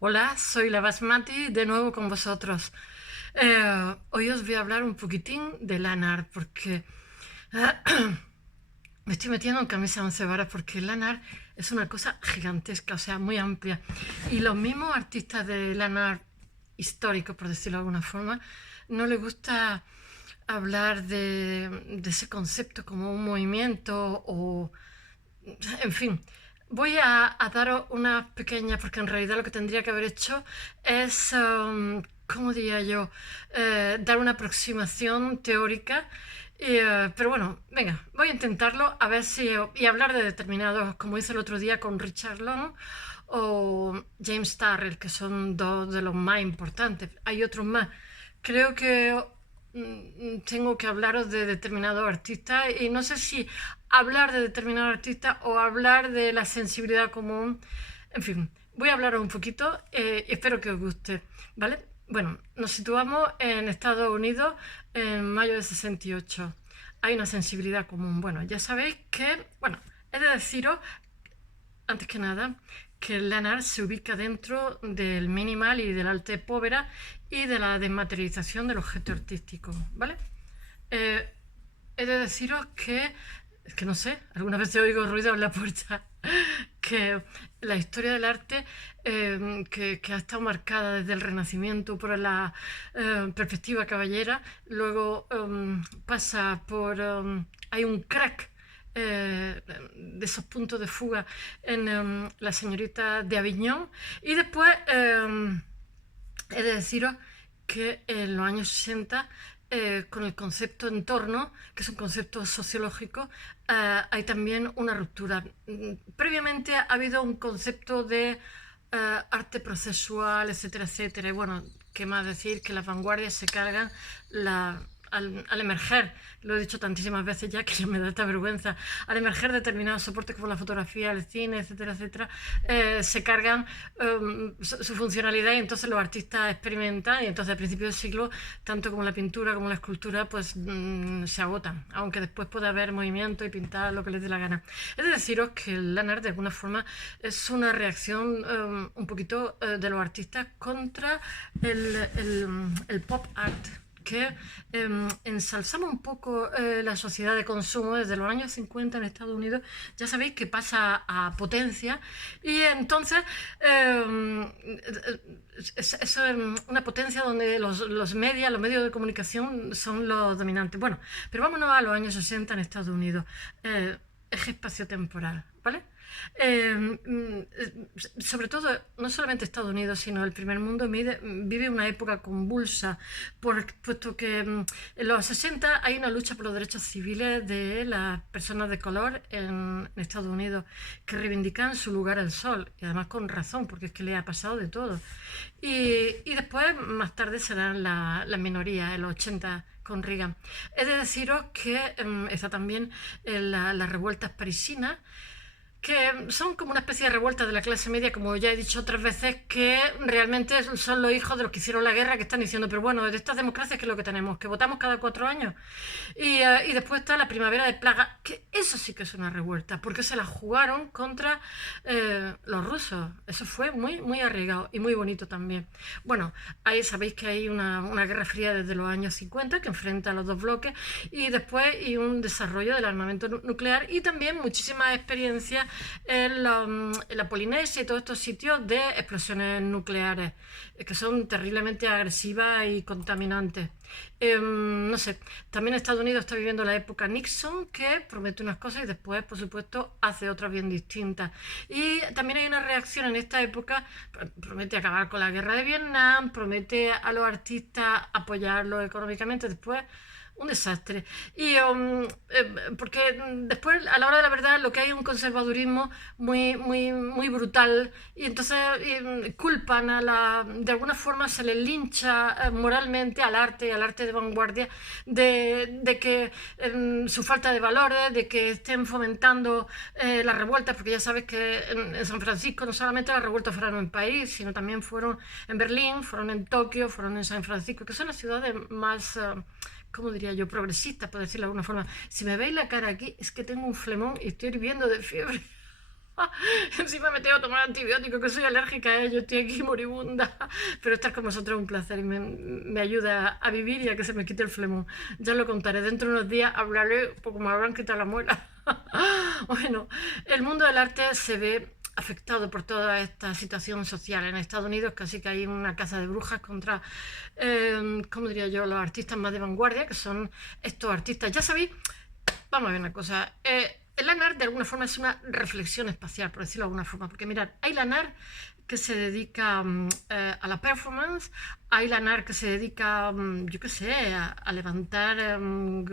Hola, soy la Basmati, de nuevo con vosotros. Hoy os voy a hablar un poquitín de Lanar, porque me estoy metiendo en camisa de once varas, porque Lanar es una cosa gigantesca, o sea, muy amplia. Y los mismos artistas de Lanar históricos, por decirlo de alguna forma, no les gusta hablar de ese concepto como un movimiento o en fin, voy a daros una pequeña, porque en realidad lo que tendría que haber hecho es, ¿cómo diría yo? Dar una aproximación teórica. Pero bueno, venga, voy a intentarlo a ver si. Y hablar de determinados, como hice el otro día con Richard Long o James Turrell, que son dos de los más importantes. Hay otros más. Creo que tengo que hablaros de determinados artistas y no sé si hablar de determinados artistas o hablar de la sensibilidad común. En fin, voy a hablaros un poquito y espero que os guste, ¿vale? Bueno, nos situamos en Estados Unidos en mayo de 68. Hay una sensibilidad común. Bueno, ya sabéis que, bueno, he de deciros antes que nada, que el Lanar se ubica dentro del minimal y del arte povera y de la desmaterialización del objeto artístico, ¿vale? Eh, He de deciros que, es que no sé, alguna vez oigo ruido en la puerta, que la historia del arte que ha estado marcada desde el Renacimiento por la perspectiva caballera, luego pasa por... hay un crack de esos puntos de fuga en La señorita de Aviñón y después he de deciros que en los años 60 con el concepto entorno, que es un concepto sociológico, hay también una ruptura. Previamente ha habido un concepto de arte procesual, etcétera, etcétera. Y bueno, qué más decir que las vanguardias se cargan al emerger, lo he dicho tantísimas veces ya que ya me da esta vergüenza, al emerger determinados soportes como la fotografía, el cine, etcétera, etcétera, se cargan su funcionalidad y entonces los artistas experimentan y entonces a principios del siglo, tanto como la pintura como la escultura, pues se agotan, aunque después puede haber movimiento y pintar lo que les dé la gana. Es de deciros que el Lanar de alguna forma es una reacción un poquito de los artistas contra el pop art que ensalzamos un poco la sociedad de consumo desde los años 50 en Estados Unidos, ya sabéis que pasa a potencia y entonces es una potencia donde los medios de comunicación son los dominantes. Bueno, pero vámonos a los años 60 en Estados Unidos. Eje espacio-temporal, ¿vale? Sobre todo, no solamente Estados Unidos, sino el primer mundo vive una época convulsa, puesto que en los 60 hay una lucha por los derechos civiles de las personas de color en Estados Unidos que reivindican su lugar al sol, y además con razón, porque es que le ha pasado de todo. Y después, más tarde, serán las minorías, en los 80 con Reagan. He de deciros que está también las revueltas parisinas, que son como una especie de revuelta de la clase media, como ya he dicho otras veces, que realmente son los hijos de los que hicieron la guerra, que están diciendo, pero bueno, de estas democracias, ¿qué es lo que tenemos? Que votamos cada 4 años. Y después está la primavera de Praga, que eso sí que es una revuelta, porque se la jugaron contra los rusos. Eso fue muy, muy arriesgado y muy bonito también. Bueno, ahí sabéis que hay una guerra fría desde los años 50 que enfrenta a los dos bloques y después y un desarrollo del armamento nuclear y también muchísimas experiencias en la Polinesia y todos estos sitios de explosiones nucleares que son terriblemente agresivas y contaminantes. No sé, también Estados Unidos está viviendo la época Nixon, que promete unas cosas y después, por supuesto, hace otras bien distintas. Y también hay una reacción en esta época, promete acabar con la guerra de Vietnam, promete a los artistas apoyarlos económicamente, después un desastre. Porque después, a la hora de la verdad, lo que hay es un conservadurismo muy, muy, muy brutal y entonces culpan de alguna forma se les lincha moralmente al arte de vanguardia, de que su falta de valores, de que estén fomentando las revueltas, porque ya sabes que en San Francisco no solamente las revueltas fueron en París, sino también fueron en Berlín, fueron en Tokio, fueron en San Francisco, que son las ciudades más... ¿cómo diría yo? Progresistas, por decirlo de alguna forma. Si me veis la cara aquí, es que tengo un flemón y estoy hirviendo de fiebre. Encima me tengo que tomar antibióticos, que soy alérgica a ellos, estoy aquí moribunda. Pero estar con vosotros es un placer y me ayuda a vivir y a que se me quite el flemón. Ya os lo contaré, dentro de unos días hablaré, pues como me habrán quitado la muela. Bueno, el mundo del arte se ve afectado por toda esta situación social. En Estados Unidos casi que hay una caza de brujas contra, ¿cómo diría yo?, los artistas más de vanguardia, que son estos artistas. Ya sabéis, vamos a ver una cosa. El LANAR de alguna forma es una reflexión espacial, por decirlo de alguna forma, porque mirad, hay LANAR que se dedica a la performance, hay LANAR que se dedica, yo qué sé, a levantar,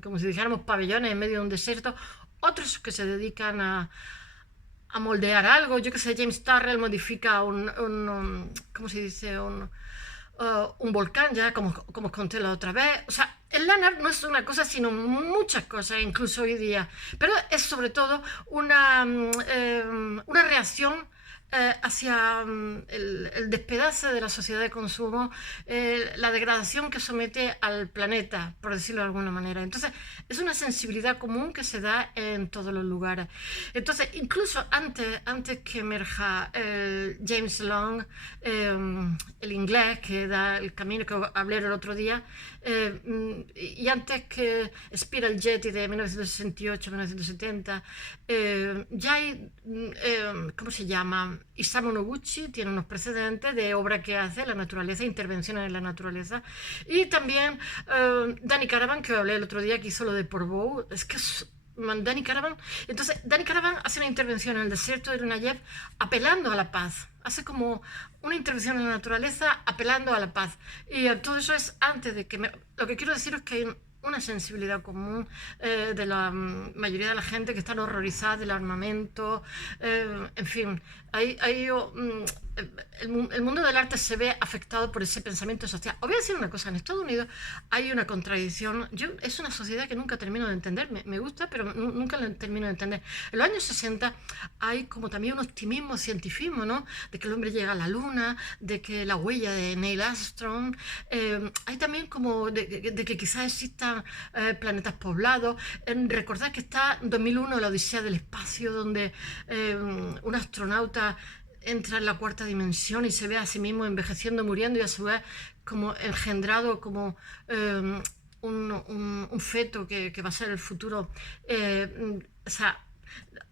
como si dijéramos, pabellones en medio de un desierto, otros que se dedican a moldear algo, yo qué sé, James Turrell modifica ¿cómo se dice? Un volcán, ya como os conté la otra vez. O sea, el LANAR no es una cosa, sino muchas cosas, incluso hoy día. Pero es sobre todo una reacción hacia el despedace de la sociedad de consumo, la degradación que somete al planeta, por decirlo de alguna manera. Entonces, es una sensibilidad común que se da en todos los lugares. Entonces, incluso antes que emerja James Long, el inglés, que da el camino que hablé el otro día, y antes que Spiral Jetty de 1968-1970, ya hay, ¿cómo se llama? Isamu Noguchi tiene unos precedentes de obra que hace la naturaleza, intervenciones en la naturaleza. Y también Danny Caravan, que hablé el otro día, que hizo lo de Portbou. Es que es Danny Caravan. Entonces, Danny Caravan hace una intervención en el desierto de Negev apelando a la paz. Hace como una intervención en la naturaleza apelando a la paz. Y todo eso es antes de que... Lo que quiero decir es que hay una sensibilidad común de la mayoría de la gente que están horrorizadas del armamento, en fin, el mundo del arte se ve afectado por ese pensamiento social. Os voy a decir una cosa, en Estados Unidos hay una contradicción, es una sociedad que nunca termino de entender, me gusta, pero nunca la termino de entender. En los años 60 hay como también un optimismo, cientifismo, ¿no?, de que el hombre llega a la luna, de que la huella de Neil Armstrong, hay también como de que quizás existan planetas poblados. Recordad que está en 2001 la Odisea del Espacio, donde un astronauta entra en la cuarta dimensión y se ve a sí mismo envejeciendo, muriendo y a su vez como engendrado como un feto que va a ser el futuro. O sea,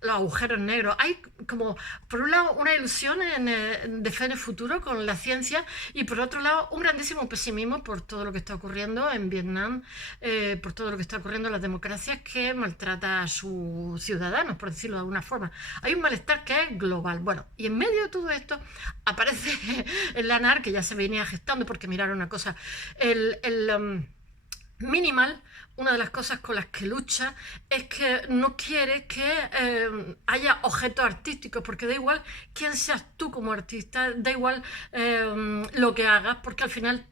los agujeros negros. Hay como, por un lado, una ilusión de fe en el futuro con la ciencia y por otro lado, un grandísimo pesimismo por todo lo que está ocurriendo en Vietnam, por todo lo que está ocurriendo en las democracias que maltrata a sus ciudadanos, por decirlo de alguna forma. Hay un malestar que es global. Bueno, y en medio de todo esto aparece el LANAR, que ya se venía gestando, porque mirar una cosa, Minimal, una de las cosas con las que lucha es que no quiere que haya objetos artísticos, porque da igual quién seas tú como artista, da igual lo que hagas, porque al final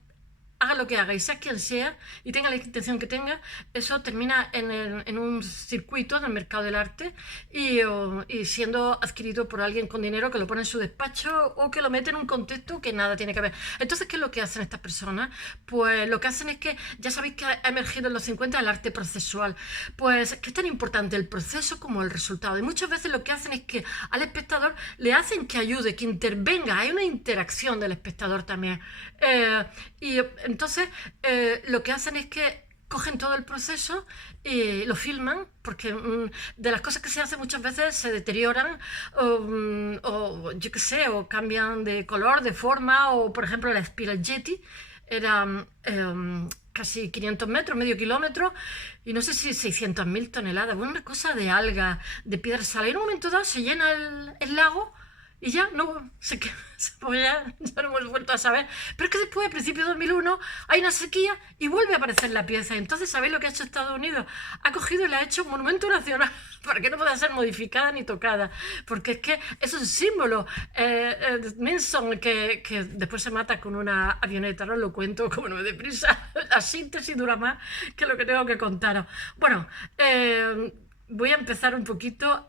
haga lo que haga y sea quien sea y tenga la intención que tenga, eso termina en un circuito del mercado del arte y siendo adquirido por alguien con dinero que lo pone en su despacho o que lo mete en un contexto que nada tiene que ver. Entonces, ¿qué es lo que hacen estas personas? Pues lo que hacen es que, ya sabéis que ha emergido en los 50 el arte procesual, pues que es tan importante el proceso como el resultado. Y muchas veces lo que hacen es que al espectador le hacen que ayude, que intervenga, hay una interacción del espectador también. Y entonces lo que hacen es que cogen todo el proceso y lo filman, porque de las cosas que se hacen muchas veces se deterioran o yo qué sé, o cambian de color, de forma, o por ejemplo la Spiral Jetty era casi 500 metros, medio kilómetro, y no sé si 600.000 toneladas, bueno, una cosa de alga, de piedra sal, y en un momento dado se llena el lago y ya no pues ya no hemos vuelto a saber. Pero es que después, a principios de 2001, hay una sequía y vuelve a aparecer la pieza. Entonces, ¿sabéis lo que ha hecho Estados Unidos? Ha cogido y le ha hecho un monumento nacional para que no pueda ser modificada ni tocada. Porque es que es un símbolo. Manson, que después se mata con una avioneta, no os lo cuento como no me dé prisa. La síntesis dura más que lo que tengo que contaros. Bueno, voy a empezar un poquito.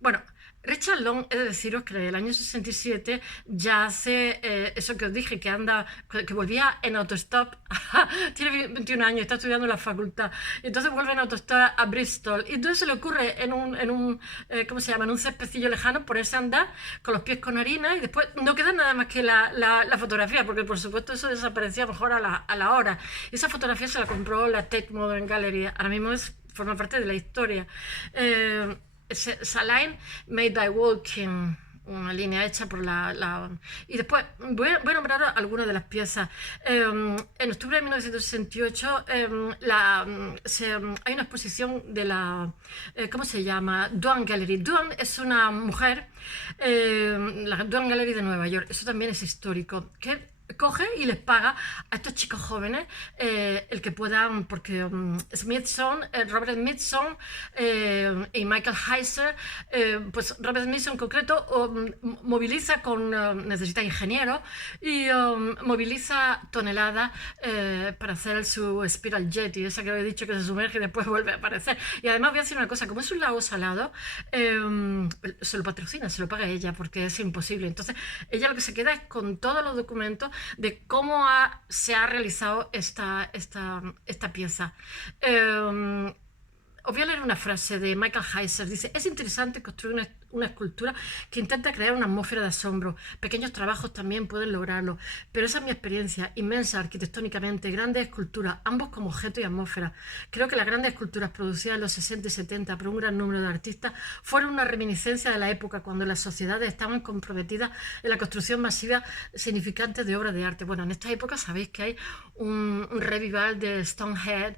Bueno, Richard Long, he de deciros que en el año 67 ya hace eso que os dije, que anda, que volvía en autostop, tiene 21 años, está estudiando en la facultad, y entonces vuelve en autostop a Bristol, y entonces se le ocurre ¿cómo se llama? En un cespecillo lejano ponerse a andar con los pies con harina, y después no queda nada más que la fotografía, porque por supuesto eso desaparecía mejor a la hora. Y esa fotografía se la compró la Tate Modern Gallery, ahora mismo forma parte de la historia. Saline Made by Walking, una línea hecha por Y después voy a nombrar algunas de las piezas. En octubre de 1968 hay una exposición de ¿cómo se llama? Duane Gallery. Duane es una mujer, la Duane Gallery de Nueva York, eso también es histórico, que coge y les paga a estos chicos jóvenes el que puedan, porque Robert Smithson y Michael Heiser, pues Robert Smithson en concreto moviliza necesita ingenieros y moviliza toneladas para hacer su Spiral Jetty, esa que he dicho que se sumerge y después vuelve a aparecer. Y además voy a decir una cosa, como es un lago salado, se lo patrocina, se lo paga ella, porque es imposible. Entonces ella lo que se queda es con todos los documentos de cómo se ha realizado esta pieza. Os voy a leer una frase de Michael Heiser. Dice: es interesante construir una escultura que intenta crear una atmósfera de asombro. Pequeños trabajos también pueden lograrlo, pero esa es mi experiencia. Inmensa arquitectónicamente, grandes esculturas, ambos como objeto y atmósfera. Creo que las grandes esculturas producidas en los 60 y 70 por un gran número de artistas fueron una reminiscencia de la época cuando las sociedades estaban comprometidas en la construcción masiva significante de obras de arte. Bueno, en esta época sabéis que hay un revival de Stonehead,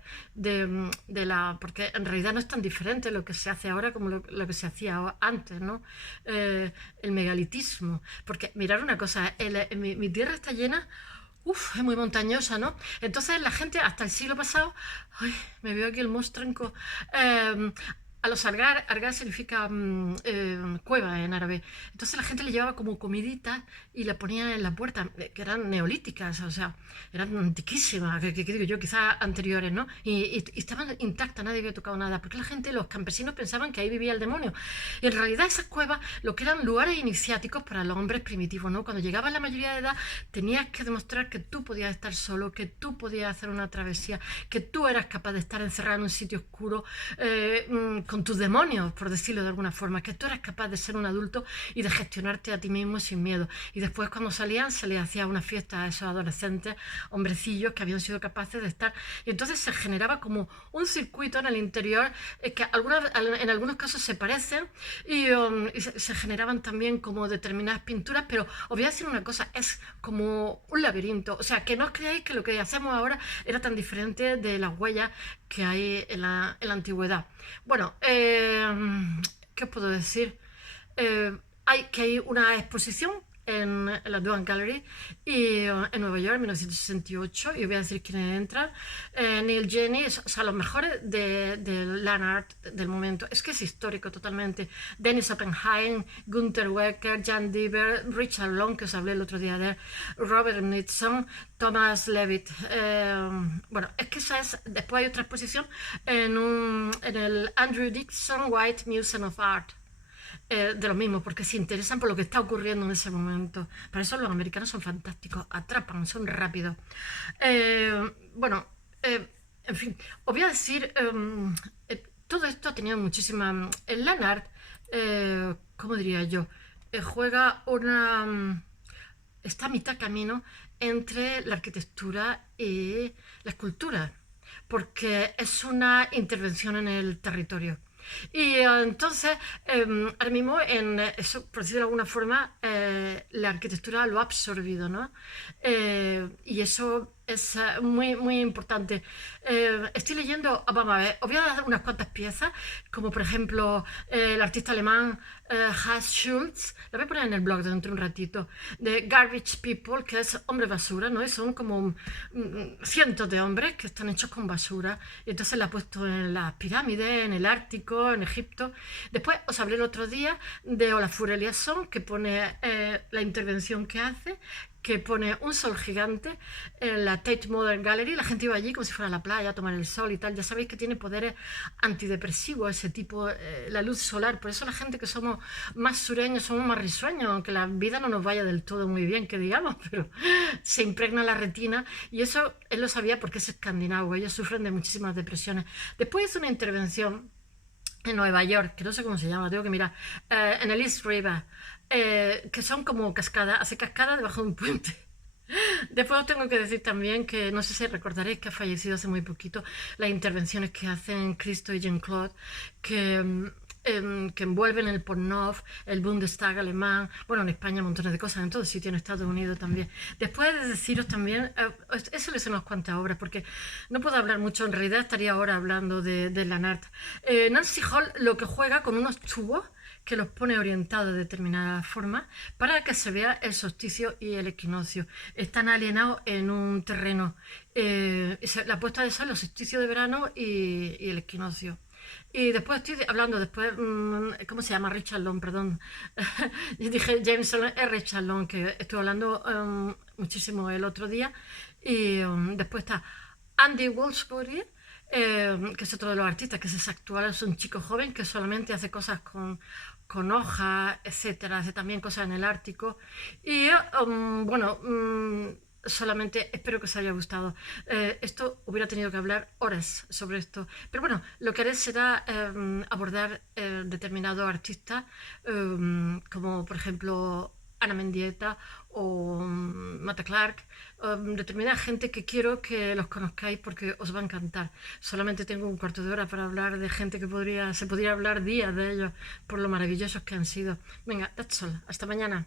porque en realidad no es tan diferente lo que se hace ahora como lo que se hacía antes, ¿no? El megalitismo, porque mirar una cosa, mi tierra está llena, es muy montañosa, ¿no? Entonces la gente hasta el siglo pasado, me veo aquí el mostrenco, a los argar significa cueva en árabe. Entonces la gente le llevaba como comiditas y la ponían en la puerta, que eran neolíticas, o sea, eran antiquísimas, que digo yo, quizás anteriores, ¿no? Y estaban intactas, nadie había tocado nada, porque la gente, los campesinos pensaban que ahí vivía el demonio. Y en realidad esas cuevas lo que eran lugares iniciáticos para los hombres primitivos, ¿no? Cuando llegabas a la mayoría de edad tenías que demostrar que tú podías estar solo, que tú podías hacer una travesía, que tú eras capaz de estar encerrado en un sitio oscuro, con tus demonios, por decirlo de alguna forma, que tú eras capaz de ser un adulto y de gestionarte a ti mismo sin miedo. Y después cuando salían se les hacía una fiesta a esos adolescentes, hombrecillos que habían sido capaces de estar. Y entonces se generaba como un circuito en el interior que en algunos casos se parecen y se generaban también como determinadas pinturas, pero os voy a decir una cosa, es como un laberinto. O sea, que no os creáis que lo que hacemos ahora era tan diferente de las huellas que hay en la antigüedad. Bueno, ¿qué os puedo decir? Hay una exposición en la Duane Gallery en Nueva York en 1968, y os voy a decir quiénes entran. Neil Jennings, o sea, los mejores de land art del momento. Es que es histórico totalmente. Dennis Oppenheim, Gunther Wecker, Jan Dieber, Richard Long, que os hablé el otro día de él, Robert Nixon, Thomas Levitt. Bueno, es que esa es. Después hay otra exposición en el Andrew Dixon White Museum of Art. De lo mismo, porque se interesan por lo que está ocurriendo en ese momento. Para eso los americanos son fantásticos, atrapan, son rápidos. Bueno, en fin, os voy a decir, todo esto ha tenido muchísima... El land art, ¿cómo diría yo? Juega está a mitad camino entre la arquitectura y la escultura, porque es una intervención en el territorio. Y entonces, ahora mismo, eso, por decirlo de alguna forma, la arquitectura lo ha absorbido, ¿no? Y eso es muy, muy importante. Estoy leyendo, vamos a ver, os voy a dar unas cuantas piezas, como por ejemplo el artista alemán Hans Schulz, la voy a poner en el blog dentro de un ratito, de Garbage People, que es hombre basura, ¿no? Y son como cientos de hombres que están hechos con basura, y entonces la ha puesto en las pirámides, en el Ártico, en Egipto. Después os hablé el otro día de Olafur Eliasson, que pone la intervención que hace, que pone un sol gigante en la Tate Modern Gallery. La gente iba allí como si fuera a la playa a tomar el sol y tal. Ya sabéis que tiene poderes antidepresivos ese tipo, la luz solar. Por eso la gente que somos más sureños somos más risueños, aunque la vida no nos vaya del todo muy bien, que digamos, pero se impregna la retina y eso él lo sabía porque es escandinavo. Ellos sufren de muchísimas depresiones. Después hizo una intervención en Nueva York, que no sé cómo se llama, tengo que mirar, en el East River, que son como cascadas, hace cascadas debajo de un puente. Después os tengo que decir también que, no sé si recordaréis que ha fallecido hace muy poquito, las intervenciones que hacen Cristo y Jean-Claude, que, que envuelven el Portneuf, el Bundestag alemán, bueno, en España montones de cosas, en todo sitio, en Estados Unidos también. Después de deciros también, eso le son unas cuantas obras, porque no puedo hablar mucho, en realidad estaría ahora hablando de Lanart. Nancy Hall lo que juega con unos tubos que los pone orientados de determinada forma para que se vea el solsticio y el equinoccio. Están alienados en un terreno. La puesta de sol, el solsticio de verano y el equinoccio. Y después estoy hablando, ¿cómo se llama? Richard Long, perdón. Dije Jameson, es Richard Long, que estuve hablando muchísimo el otro día. Y después está Andy Wolfsbury, que es otro de los artistas que es actual, es un chico joven que solamente hace cosas con hojas, etcétera, hace también cosas en el Ártico. Y bueno, solamente espero que os haya gustado. Esto hubiera tenido que hablar horas sobre esto, pero bueno, lo que haré será abordar determinados artistas, como por ejemplo Ana Mendieta o Mata Clark, determinada gente que quiero que los conozcáis porque os va a encantar. Solamente tengo un cuarto de hora para hablar de gente que se podría hablar días de ellos por lo maravillosos que han sido. Venga, that's all. Hasta mañana.